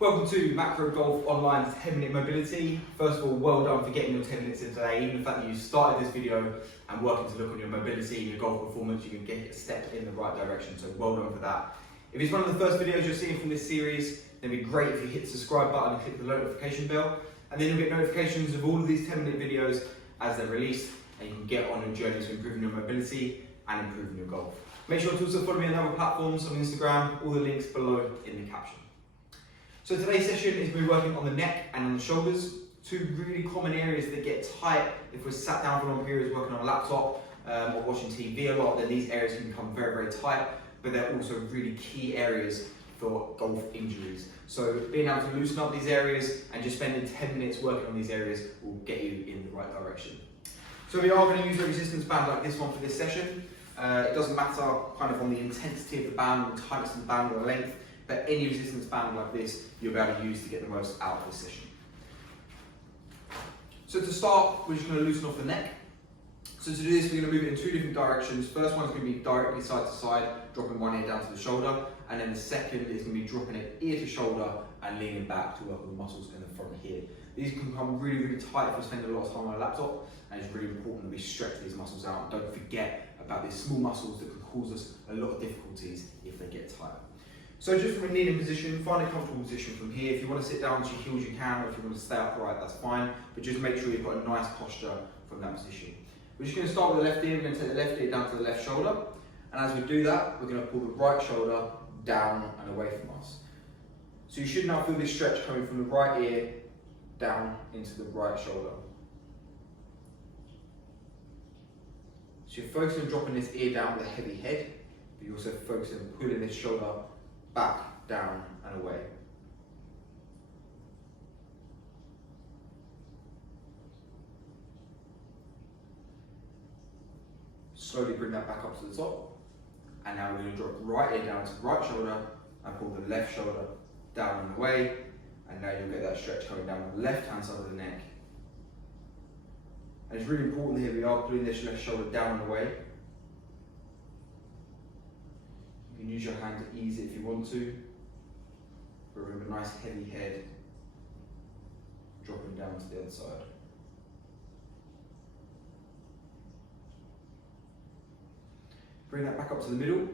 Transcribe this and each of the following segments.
Welcome to Macro Golf Online's 10-minute mobility. First of all, well done for getting your 10 minutes in today. Even the fact that you started this video and working to look on your mobility and your golf performance, you can get a step in the right direction. So well done for that. If it's one of the first videos you're seeing from this series, then it'd be great if you hit the subscribe button and click the notification bell. And then you'll get notifications of all of these 10-minute videos as they're released, and you can get on a journey to improving your mobility and improving your golf. Make sure to also follow me on other platforms on Instagram, all the links below in the caption. So today's session is going to be working on the neck and on the shoulders, two really common areas that get tight if we're sat down for long periods working on a laptop or watching TV a lot. Then these areas can become very, very tight, but they're also really key areas for golf injuries. So being able to loosen up these areas and just spending 10 minutes working on these areas will get you in the right direction. So we are going to use a resistance band like this one for this session. It doesn't matter kind of on the intensity of the band, the tightness of the band, or the length, but any resistance band like this you'll be able to use to get the most out of this session. So to start, we're just going to loosen off the neck. So to do this, we're going to move it in two different directions. First one is going to be directly side to side, dropping one ear down to the shoulder, and then the second is going to be dropping it ear to shoulder and leaning back to work with the muscles in the front here. These can become really, really tight if we spend a lot of time on a laptop, and it's really important that we stretch these muscles out. Don't forget about these small muscles that can cause us a lot of difficulties if they get tight. So just from a kneeling position, find a comfortable position from here. If you want to sit down to your heels, you can, or if you want to stay upright, that's fine. But just make sure you've got a nice posture from that position. We're just going to start with the left ear. We're going to take the left ear down to the left shoulder. And as we do that, we're going to pull the right shoulder down and away from us. So you should now feel this stretch coming from the right ear down into the right shoulder. So you're focusing on dropping this ear down with a heavy head, but you're also focusing on pulling this shoulder back, down and away. Slowly bring that back up to the top. And now we're going to drop right ear down to the right shoulder and pull the left shoulder down and away. And now you'll get that stretch coming down the left hand side of the neck. And it's really important here we are pulling this left shoulder down and away. You can use your hand to ease it if you want to, but remember, nice heavy head dropping down to the other side. Bring that back up to the middle.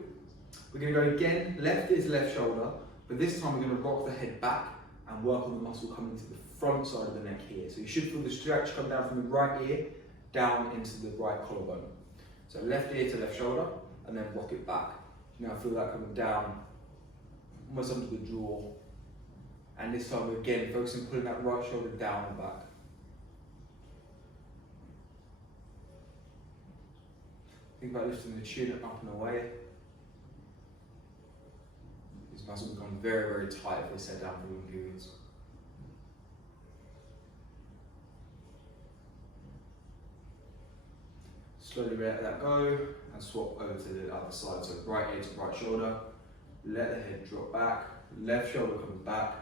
We're going to go again, left ear to left shoulder, but this time we're going to rock the head back and work on the muscle coming to the front side of the neck here. So you should feel the stretch come down from the right ear down into the right collarbone. So left ear to left shoulder and then rock it back. Now feel that coming down, almost onto the jaw. And this time we're again focusing on pulling that right shoulder down and back. Think about lifting the chin up and away. These muscles become very, very tight if we sit down for long periods. Slowly let that go and swap over to the other side. So right ear to right shoulder, let the head drop back, left shoulder comes back,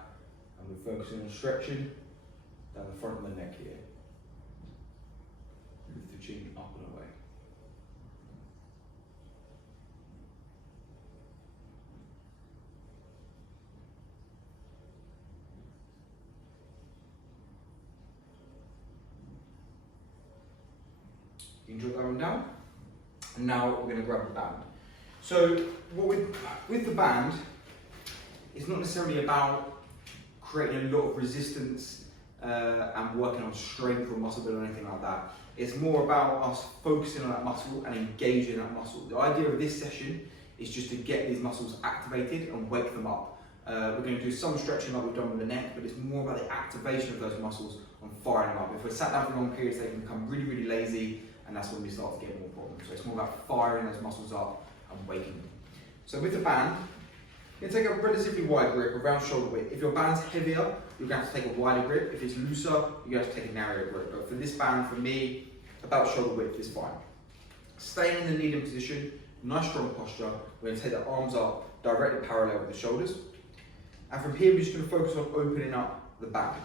and we're focusing on stretching down the front of the neck here. Lift the chin up and away. You can drop that one down, and now we're going to grab the band. So with the band, it's not necessarily about creating a lot of resistance and working on strength or muscle building or anything like that. It's more about us focusing on that muscle and engaging that muscle. The idea of this session is just to get these muscles activated and wake them up. We're going to do some stretching like we've done with the neck, but it's more about the activation of those muscles and firing them up. If we're sat down for long periods, they can become really, really lazy, and that's when we start to get more problems. So it's more about firing those muscles up and waking them. So with the band, you're going to take a relatively wide grip, around shoulder width. If your band's heavier, you're going to have to take a wider grip. If it's looser, you're going to have to take a narrower grip. But for this band, for me, about shoulder width is fine. Staying in the kneeling position, nice strong posture. We're going to take the arms up directly parallel with the shoulders. And from here, we're just going to focus on opening up the band.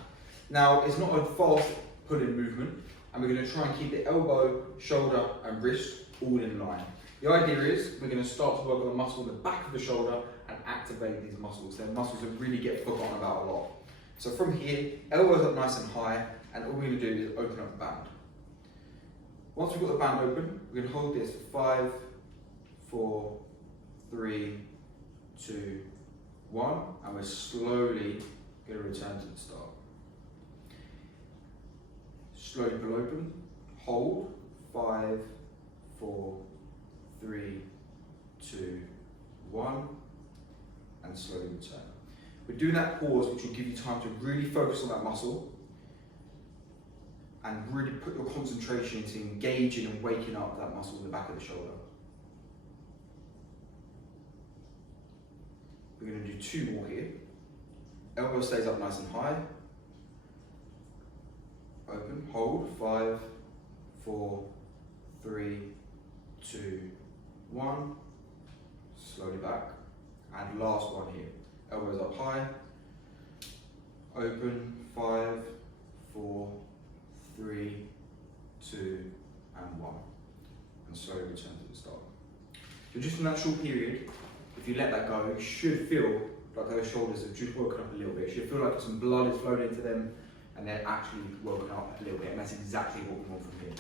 Now, it's not a fast pull-in movement, and we're going to try and keep the elbow, shoulder and wrist all in line. The idea is we're going to start to work on the muscle in the back of the shoulder and activate these muscles. They're muscles that really get forgotten about a lot. So from here, elbows up nice and high, and all we're going to do is open up the band. Once we've got the band open, we're going to hold this for 5, 4, 3, 2, 1, and we're slowly going to return to the start. Slowly pull open, hold, 5, 4, 3, 2, 1, and slowly return. We're doing that pause, which will give you time to really focus on that muscle and really put your concentration into engaging and waking up that muscle in the back of the shoulder. We're going to do 2 more here. Elbow stays up nice and high. Open, hold, 5, 4, 3, 2, 1. Slowly back. And last one here. Elbows up high. Open, 5, 4, 3, 2, and 1. And slowly return to the start. So just in that short period, if you let that go, you should feel like those shoulders have just woken up a little bit. You should feel like some blood is flowing into them and they're actually woken up a little bit, and that's exactly what we want from here.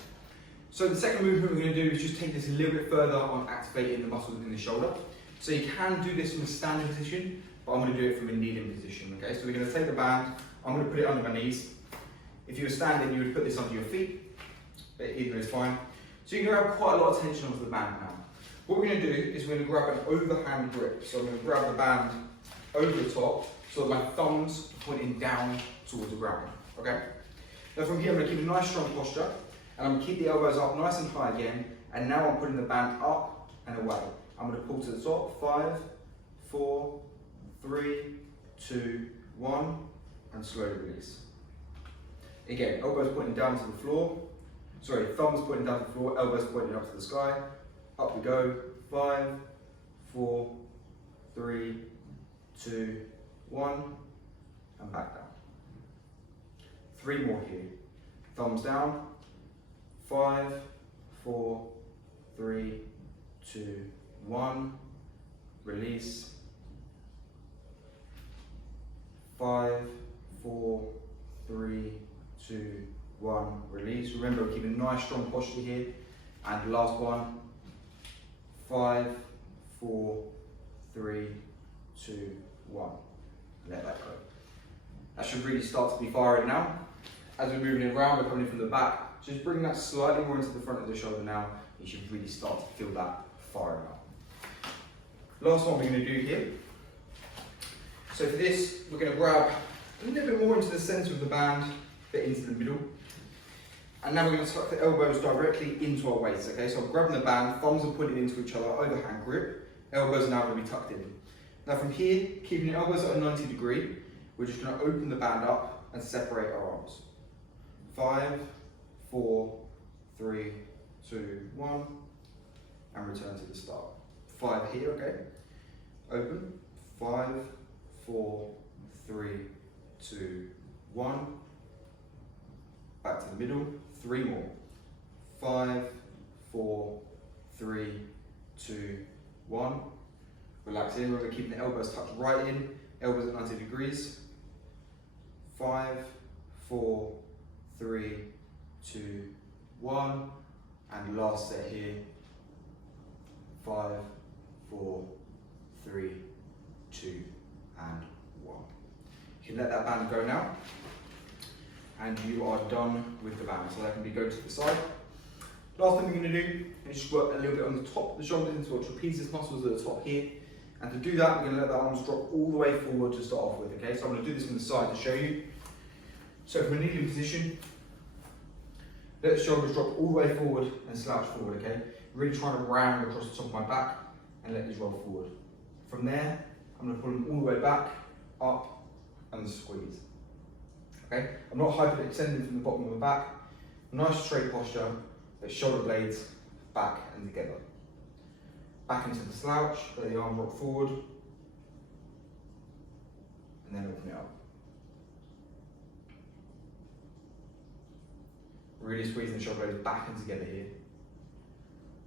So the second movement we're going to do is just take this a little bit further on activating the muscles in the shoulder. So you can do this from a standing position, but I'm going to do it from a kneeling position, okay? So we're going to take the band, I'm going to put it under my knees. If you were standing, you would put this under your feet, but either is fine. So you're going to have quite a lot of tension onto the band now. What we're going to do is we're going to grab an overhand grip. So I'm going to grab the band over the top, so that my thumbs are pointing down towards the ground, okay? Now from here, I'm going to keep a nice strong posture, and I'm going to keep the elbows up nice and high again, and now I'm putting the band up and away. I'm going to pull to the top, 5, 4, 3, 2, 1, and slowly release. Again, elbows pointing down to the floor, thumbs pointing down to the floor, elbows pointing up to the sky. Up we go, 5, 4, 3, 2, 1, and back down. 3 more here. Thumbs down, 5, 4, 3, 2, 1, release. 5, 4, 3, 2, 1, release. Remember, keep a nice strong posture here. And last one, 5, 4, 3, 2, 1. Let that go. That should really start to be firing now. As we're moving it around, we're coming in from the back. Just bring that slightly more into the front of the shoulder now. You should really start to feel that firing up. Last one we're going to do here. So for this, we're going to grab a little bit more into the centre of the band, a bit into the middle. And now we're going to tuck the elbows directly into our waist, okay? So I'm grabbing the band, thumbs are pointing into each other, overhand grip. Elbows are now going to be tucked in. Now from here, keeping the elbows at a 90 degree, we're just going to open the band up and separate our arms. 5, 4, 3, 2, 1, and return to the start. 5 here, okay? Open, 5, 4, 3, 2, 1. Back to the middle, 3 more. 5, 4, 3, 2, 1. Relax in, we're going to keep the elbows tucked right in, elbows at 90 degrees. 5, 4, 3, 2, 1. And last set here. 5, 4, 3, 2, and 1. You can let that band go now. And you are done with the band. So that can be go to the side. Last thing we're going to do is just work a little bit on the top of the shoulders into our trapezius muscles at the top here. And to do that, we're going to let the arms drop all the way forward to start off with, okay? So I'm going to do this from the side to show you. So from a kneeling position, let the shoulders drop all the way forward and slouch forward, okay? Really trying to round across the top of my back and let these roll forward. From there, I'm going to pull them all the way back, up, and squeeze. Okay? I'm not hyper-extending from the bottom of the back. Nice straight posture, but shoulder blades back and together. Back into the slouch, let the arms rock forward, and then open it up. Really squeezing the shoulder blades back and together here.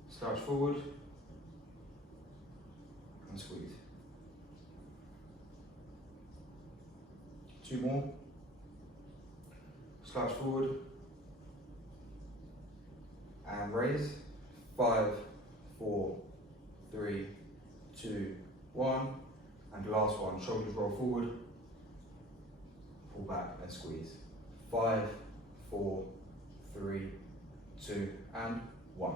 Slouch forward, and squeeze. 2 more. Slouch forward. And raise. 5, 4, 3, 2, 1. And last one, shoulders roll forward. Pull back and squeeze. 5, 4, 3, 2, and 1.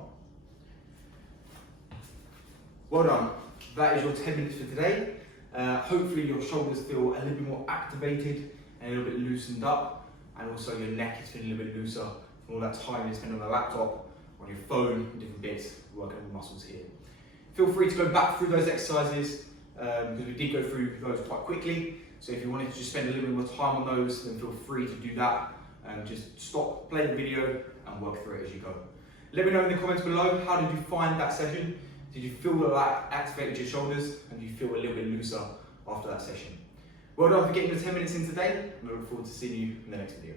Well done. That is your 10 minutes for today. Hopefully your shoulders feel a little bit more activated and a little bit loosened up, and also your neck is feeling a little bit looser from all that time you spend on the laptop, on your phone, different bits, working on the muscles here. Feel free to go back through those exercises because we did go through those quite quickly. So if you wanted to just spend a little bit more time on those, then feel free to do that. Just stop, play the video and work through it as you go. Let me know in the comments below, how did you find that session? Did you feel that that activated your shoulders, and do you feel a little bit looser after that session? Well done for getting the 10 minutes in today, and I look forward to seeing you in the next video.